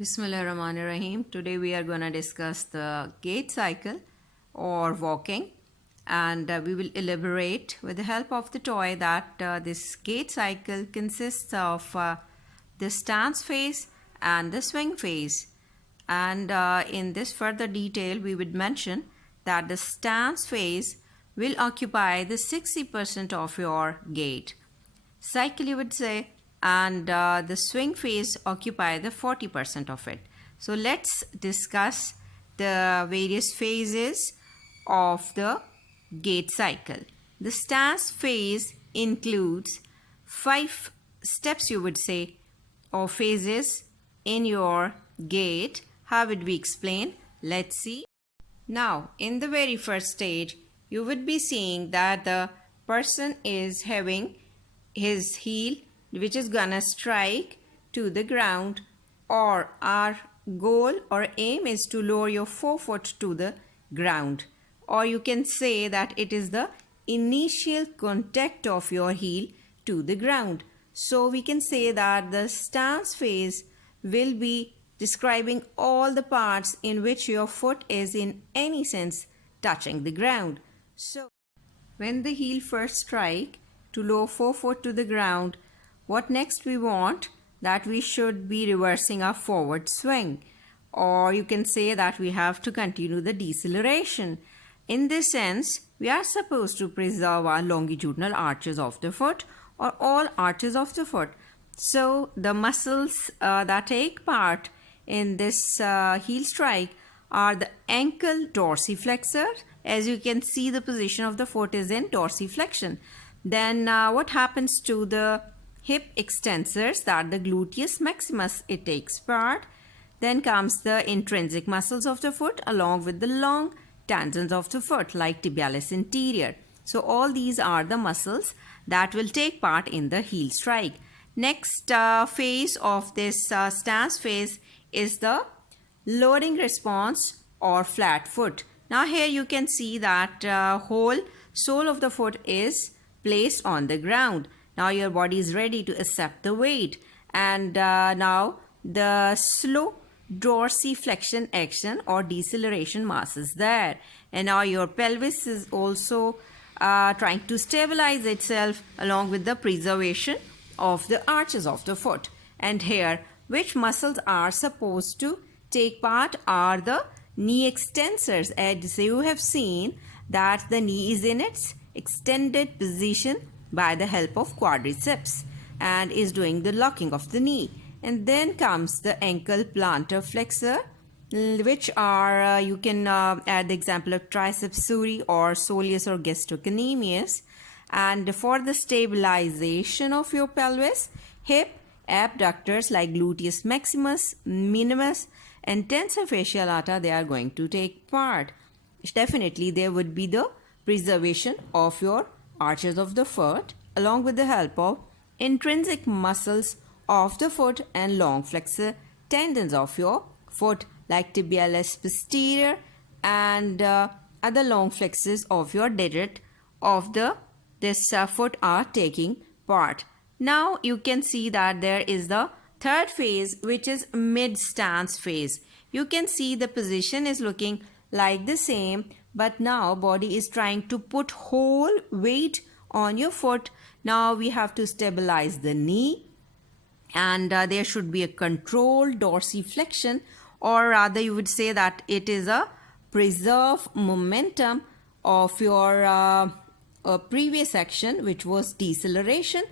Bismillahirrahmanirrahim. Today we are going to discuss the gait cycle or walking, and we will elaborate with the help of the toy that this gait cycle consists of the stance phase and the swing phase. And in this further detail we would mention that the stance phase will occupy the 60% of your gait cycle, you would say, and the swing phase occupy the 40% of it. So let's discuss the various phases of the gait cycle. The stance phase includes 5 steps, you would say, or phases in your gait. How would we explain? Let's see. Now, in the very first stage, you would be seeing that the person is having his heel which is gonna strike to the ground, or our goal or aim is to lower your forefoot to the ground, or you can say that it is the initial contact of your heel to the ground. So we can say that the stance phase will be describing all the parts in which your foot is in any sense touching the ground. So when the heel first strike to lower forefoot to the ground, what next we want? That we should be reversing our forward swing, or you can say that we have to continue the deceleration. In this sense, we are supposed to preserve our longitudinal arches of the foot or all arches of the foot. So the muscles that take part in this heel strike are the ankle dorsiflexor. As you can see, the position of the foot is in dorsiflexion. Then what happens to the hip extensors, that the gluteus maximus, it takes part. Then comes the intrinsic muscles of the foot along with the long tendons of the foot like tibialis anterior. So all these are the muscles that will take part in the heel strike. Next phase of this stance phase is the lowering response or flat foot. Now here you can see that whole sole of the foot is placed on the ground. Now your body is ready to accept the weight, and now the slow dorsiflexion action or deceleration mass is there, and now your pelvis is also trying to stabilize itself along with the preservation of the arches of the foot. And here which muscles are supposed to take part are the knee extensors. As you have seen that the knee is in its extended position by the help of quadriceps and is doing the locking of the knee. And then comes the ankle plantar flexor, which are you can add the example of triceps suri or soleus or gastrocnemius. And for the stabilization of your pelvis, hip abductors like gluteus maximus, minimus and tensor fasciae lata, they are going to take part. Definitely there would be the preservation of your arches of the foot along with the help of intrinsic muscles of the foot and long flexor tendons of your foot like tibialis posterior and other long flexors of your digit of this foot are taking part. Now you can see that there is the third phase, which is mid stance phase. You can see the position is looking like the same, but now body is trying to put whole weight on your foot. Now we have to stabilize the knee, and there should be a controlled dorsiflexion, or rather you would say that it is a preserve momentum of your previous action, which was deceleration,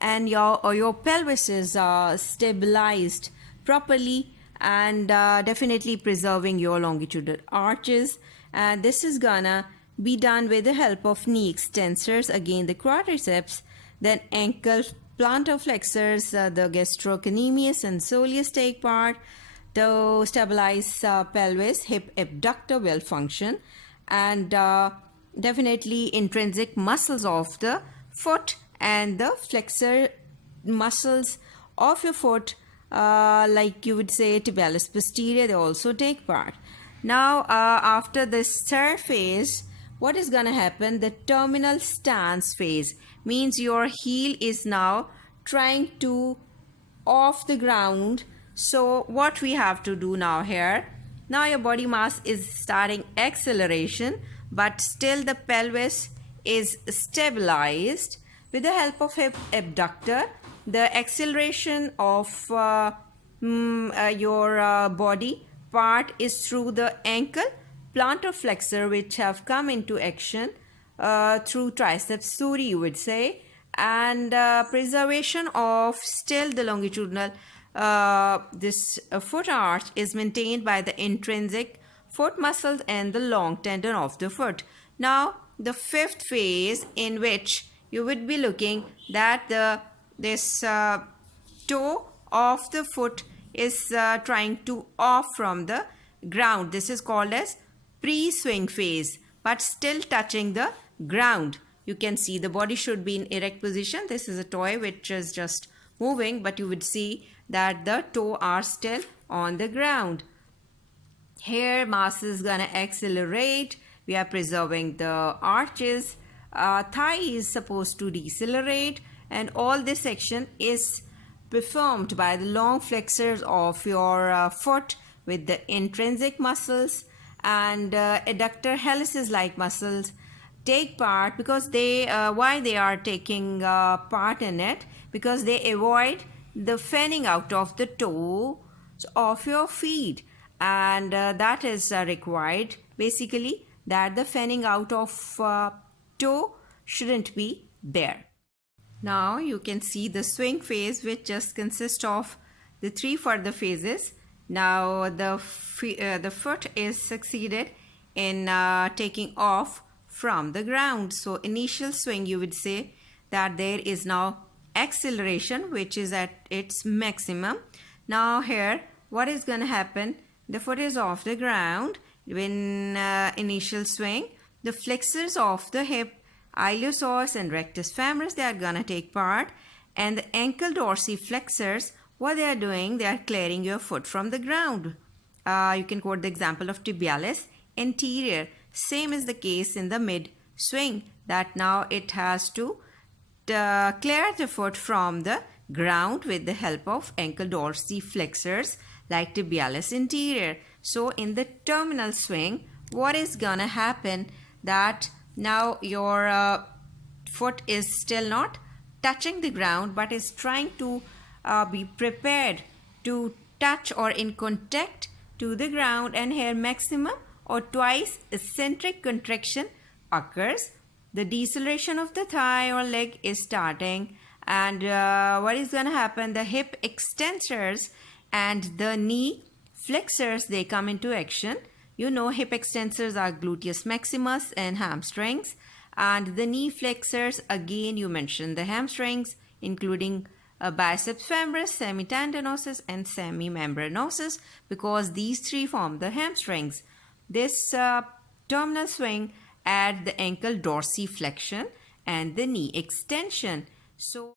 and your pelvis is stabilized properly and definitely preserving your longitudinal arches. And this is gonna be done with the help of knee extensors, again the quadriceps, then ankle plantar flexors, the gastrocnemius and soleus take part. To stabilize pelvis, hip abductor will function, and definitely intrinsic muscles of the foot and the flexor muscles of your foot like you would say tibialis posterior, they also take part. Now after this third phase, what is going to happen? The terminal stance phase means your heel is now trying to off the ground So what we have to do now here, now your body mass is starting acceleration, but still the pelvis is stabilized. With the help of hip abductor, the acceleration of your body part is through the ankle, plantar flexor, which have come into action through triceps suri, you would say, and preservation of still the longitudinal this foot arch is maintained by the intrinsic foot muscles and the long tendon of the foot. Now the fifth phase, in which you would be looking that this toe of the foot is trying to off from the ground. This is called as pre-swing phase, but still touching the ground. You can see the body should be in erect position. This is a toy which is just moving, but you would see that the toe are still on the ground. Here mass is gonna accelerate. We are preserving the arches. Thigh is supposed to decelerate, and all this section is performed by the long flexors of your foot with the intrinsic muscles, and adductor helices like muscles take part, because they why they are taking part in it, because they avoid the fanning out of the toes of your feet, and that is required basically, that the fanning out of toe shouldn't be there. Now you can see the swing phase, which just consists of the three further phases. Now the foot is succeeded in taking off from the ground. So initial swing, you would say that there is now acceleration, which is at its maximum. Now here what is going to happen, the foot is off the ground when initial swing. The flexors of the hip, iliopsoas and rectus femoris, they are going to take part, and the ankle dorsiflexors, what they are doing, they are clearing your foot from the ground. You can quote the example of tibialis anterior. Same is the case in the mid swing, that now it has to clear the foot from the ground with the help of ankle dorsiflexors like tibialis anterior. So in the terminal swing, what is gonna happen, that now your foot is still not touching the ground, but is trying to be prepared to touch or in contact to the ground, and here maximum or twice eccentric contraction occurs. The deceleration of the thigh or leg is starting, and what is going to happen, the hip extensors and the knee flexors, they come into action. You know, hip extensors are gluteus maximus and hamstrings, and the knee flexors, again you mentioned the hamstrings, including biceps femoris, semitendinosus and semimembranosus, because these three form the hamstrings. This terminal swing adds the ankle dorsiflexion and the knee extension. So